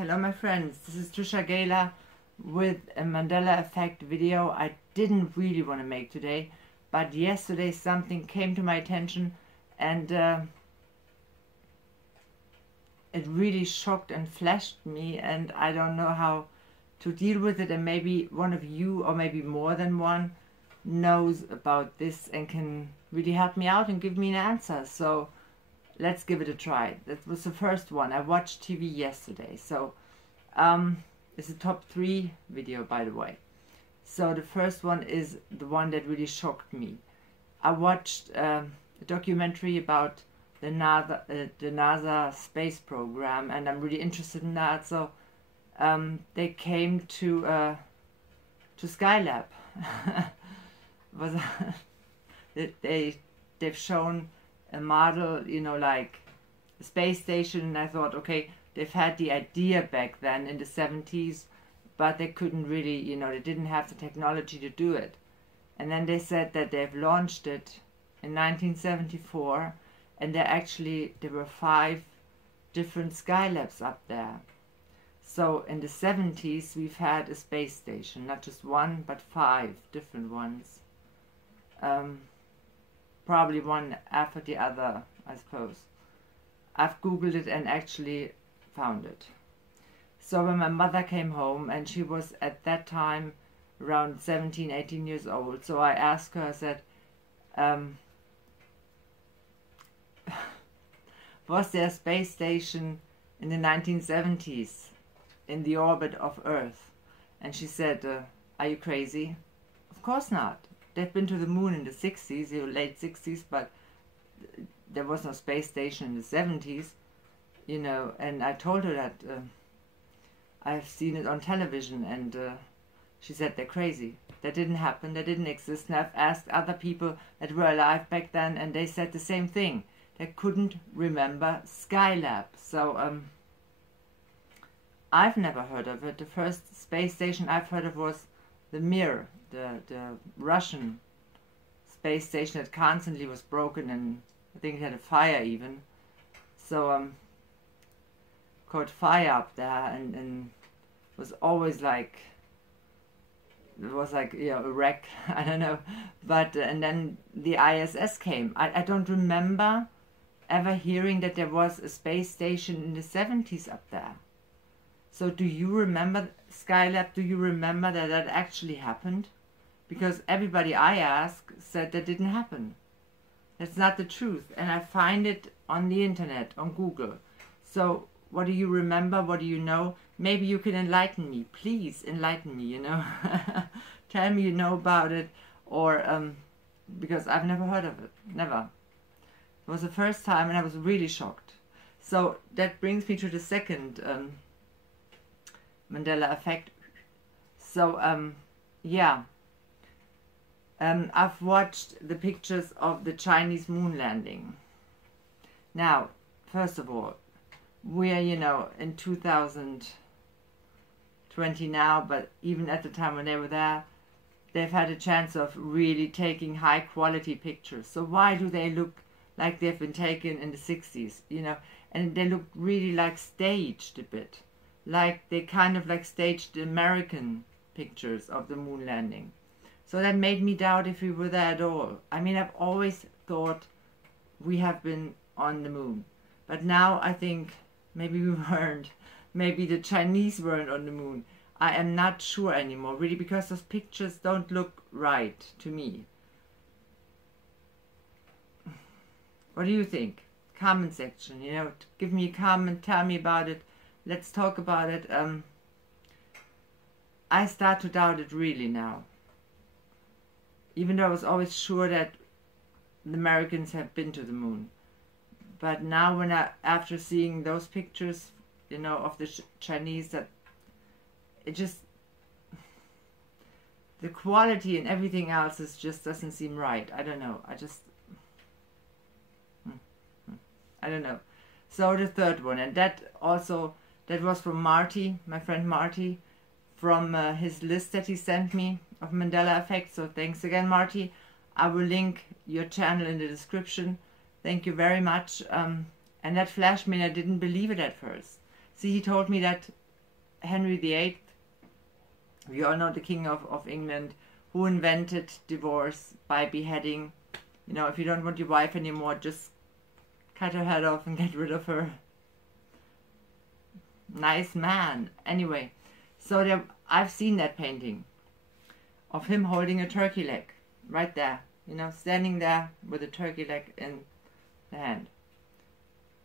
Hello my friends, this is Trisha Galore with a Mandela effect video I didn't really want to make today, but yesterday something came to my attention and it really shocked and flashed me, and I don't know how to deal with it, and maybe one of you, or maybe more than one, knows about this and can really help me out and give me an answer. So let's give it a try. That was the first one. I watched TV yesterday, so it's a top 3 video, by the way. So the first one is the one that really shocked me. I watched a documentary about the NASA space program, and I'm really interested in that. So they came to Skylab. They've shown a model, you know, like a space station, and I thought, okay, they've had the idea back then in the 70s, but they couldn't really, you know, they didn't have the technology to do it. And then they said that they've launched it in 1974, and there were 5 different Skylabs up there. So in the 70s we've had a space station, not just one, but 5 different ones. Probably one after the other, I suppose. I've googled it and actually found it. So when my mother came home, and she was at that time around 17, 18 years old, so I asked her, I said, was there a space station in the 1970s in the orbit of Earth? And she said, are you crazy? Of course not. They've been to the moon in the 60s, late 60s, but there was no space station in the 70s, you know. And I told her that I've seen it on television, and she said they're crazy. That didn't happen, that didn't exist. And I've asked other people that were alive back then, and they said the same thing. They couldn't remember Skylab. So I've never heard of it. The first space station I've heard of was the Mir, the Russian space station that constantly was broken, and I think it had a fire even. So caught fire up there, and was always like, it was like, you know, a wreck. I don't know. But and then the ISS came. I don't remember ever hearing that there was a space station in the 70s up there. So do you remember Skylab? Do you remember that that actually happened? Because everybody I asked said that didn't happen. That's not the truth. And I find it on the internet, on Google. So what do you remember? What do you know? Maybe you can enlighten me. Please enlighten me, you know. Tell me you know about it. Or, because I've never heard of it. Never. It was the first time, and I was really shocked. So that brings me to the second Mandela effect. So, yeah. I've watched the pictures of the Chinese moon landing. Now, first of all, we're, you know, in 2020 now, but even at the time when they were there, they've had a chance of really taking high quality pictures. So why do they look like they've been taken in the 60s, you know? And they look really like staged a bit. Like they kind of like staged the American pictures of the moon landing. So that made me doubt if we were there at all. I mean, I've always thought we have been on the moon. But now I think maybe we weren't. Maybe the Chinese weren't on the moon. I am not sure anymore, really, because those pictures don't look right to me. What do you think? Comment section, you know, give me a comment, tell me about it. Let's talk about it. I start to doubt it really now. Even though I was always sure that the Americans have been to the moon. But now when after seeing those pictures, you know, of the Chinese, that it just, the quality and everything else just doesn't seem right. I don't know. I don't know. So the third one, and that was from Marty, my friend Marty, from his list that he sent me of Mandela effects. So thanks again, Marty. I will link your channel in the description. Thank you very much. And that flashed me, and I didn't believe it at first. See, he told me that Henry VIII. We all know the King of England, who invented divorce by beheading. You know, if you don't want your wife anymore, just cut her head off and get rid of her. Nice man. Anyway, so there, I've seen that painting of him holding a turkey leg right there, you know, standing there with a turkey leg in the hand.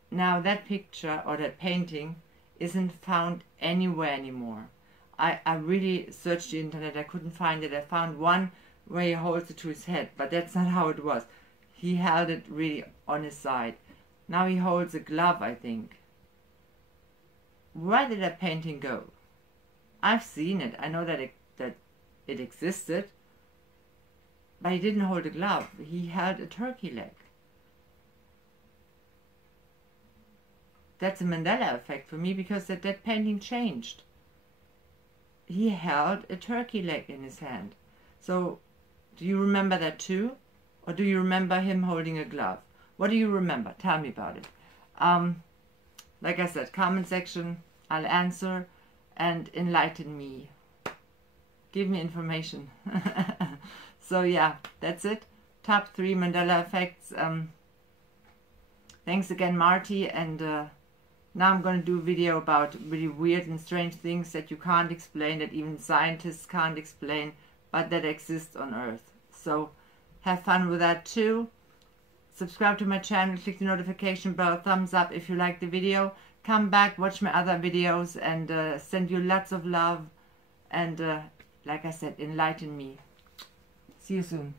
Now that picture or that painting isn't found anywhere anymore. I really searched the internet, I couldn't find it. I found one where he holds it to his head, but that's not how it was. He held it really on his side. Now he holds a glove, I think. Where did that painting go? I've seen it. I know that it existed, but he didn't hold a glove. He held a turkey leg. That's a Mandela effect for me, because that painting changed. He held a turkey leg in his hand. So, do you remember that too? Or do you remember him holding a glove? What do you remember? Tell me about it. Like I said, comment section, I'll answer, and enlighten me. Give me information. So yeah, that's it. Top 3 Mandela effects. Thanks again, Marty, and now I'm going to do a video about really weird and strange things that you can't explain, that even scientists can't explain, but that exist on Earth. So have fun with that too. Subscribe to my channel, click the notification bell, thumbs up if you like the video. Come back, watch my other videos, and send you lots of love. And like I said, enlighten me. See you soon.